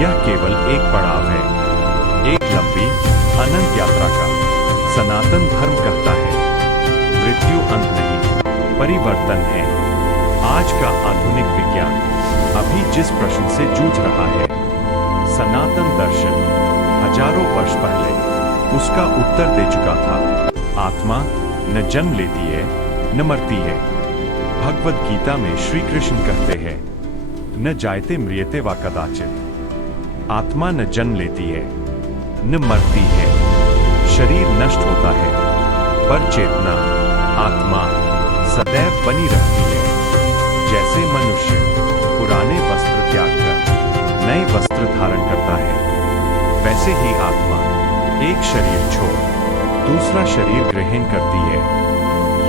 यह केवल एक पड़ाव है, एक लंबी अनंत यात्रा का। सनातन धर्म कहता है मृत्यु अंत नहीं, परिवर्तन है। आज का आधुनिक विज्ञान अभी जिस प्रश्न से जूझ रहा है, सनातन दर्शन हजारों वर्ष पहले उसका उत्तर दे चुका था। आत्मा न जन्म लेती है न मरती है। भगवद गीता में श्री कृष्ण कहते हैं, न जायते म्रियते वा कदाचित। आत्मा न जन्म लेती है न मरती है। शरीर नष्ट होता है, पर चेतना आत्मा सदैव बनी रहती है। जैसे मनुष्य पुराने वस्त्र त्याग कर नए वस्त्र धारण करता है, वैसे ही आत्मा एक शरीर छोड़ दूसरा शरीर ग्रहण करती है।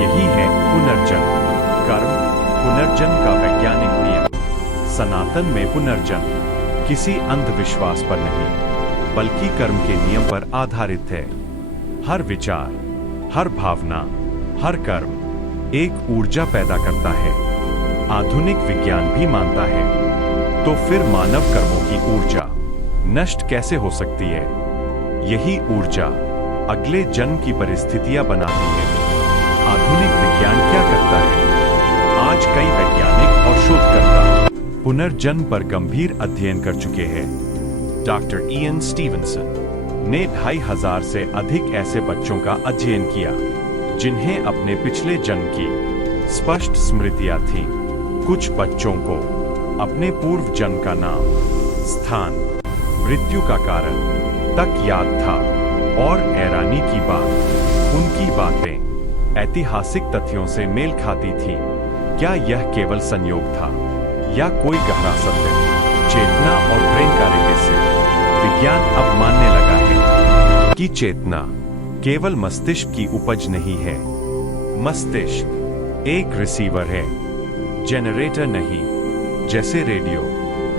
यही है पुनर्जन्म। कर्म पुनर्जन्म का वैज्ञानिक नियम। सनातन में पुनर्जन्म किसी अंधविश्वास पर नहीं, बल्कि कर्म के नियम पर आधारित है। हर विचार, हर भावना, हर कर्म एक ऊर्जा पैदा करता है। आधुनिक विज्ञान भी मानता है, तो फिर मानव कर्मों की ऊर्जा नष्ट कैसे हो सकती है? यही ऊर्जा अगले जन्म की परिस्थितियां बनाती है। आधुनिक विज्ञान क्या करता है? आज कई वैज्ञानिक और शोधकर्ता पुनर्जन्म पर गंभीर अध्ययन कर चुके हैं। डॉक्टर इयन स्टीवनसन ने 2500 से अधिक ऐसे बच्चों का अध्ययन किया जिन्हें अपने पिछले जन्म की स्पष्ट स्मृतियां थीं। कुछ बच्चों को अपने पूर्व जन्म का नाम, स्थान, मृत्यु का कारण तक याद था, और हैरानी की बात, उनकी बातें ऐतिहासिक तथ्यों से मेल खाती थीं। क्या यह केवल संयोग था या कोई गहरा सत्य? चेतना और ब्रेन कार्य से विज्ञान अब मानने लगा है कि चेतना केवल मस्तिष्क की उपज नहीं है। मस्तिष्क एक रिसीवर है, जनरेटर नहीं। जैसे रेडियो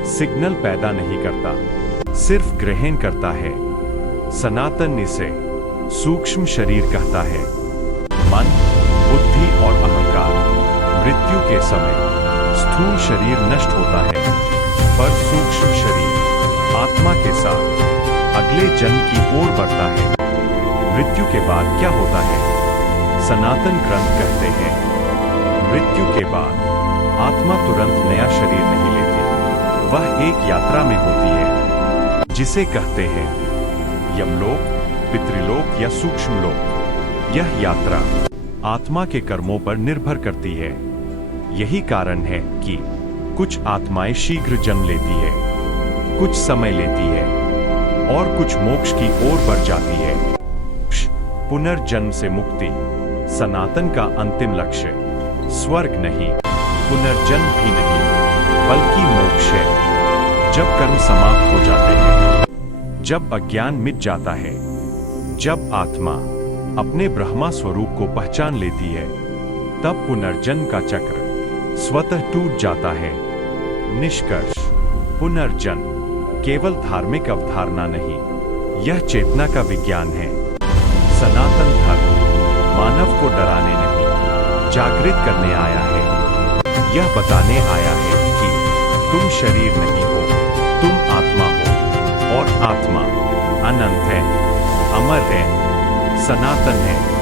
सिग्नल पैदा नहीं करता, सिर्फ ग्रहण करता है। सनातन इसे सूक्ष्म शरीर कहता है। मन, बुद्धि और अहंकार मृत्यु के समय स्थूल शरीर नष्ट होता है, पर सूक्ष्म शरीर आत्मा के साथ अगले जन्म की ओर बढ़ता है। मृत्यु के बाद क्या होता है? सनातन ग्रंथ कहते हैं, मृत्यु के बाद आत्मा तुरंत नया शरीर नहीं लेती। वह एक यात्रा में होती है जिसे कहते हैं यमलोक, पितृलोक या सूक्ष्म लोक। यह यात्रा आत्मा के कर्मों पर निर्भर करती है। यही कारण है कि कुछ आत्माएं शीघ्र जन्म लेती है, कुछ समय लेती है और कुछ मोक्ष की ओर बढ़ जाती है। पुनर्जन्म से मुक्ति सनातन का अंतिम लक्ष्य स्वर्ग नहीं, पुनर्जन्म भी नहीं, बल्कि मोक्ष है। जब कर्म समाप्त हो जाते हैं, जब अज्ञान मिट जाता है, जब आत्मा अपने ब्रह्मा स्वरूप को पहचान लेती है, तब पुनर्जन्म का चक्र स्वतः टूट जाता है। निष्कर्ष, पुनर्जन्म केवल धार्मिक अवधारणा नहीं, यह चेतना का विज्ञान है। सनातन धर्म मानव को डराने नहीं, जागृत करने आया है। यह बताने आया है कि तुम शरीर नहीं हो, तुम आत्मा हो, और आत्मा अनंत है, अमर है, सनातन है।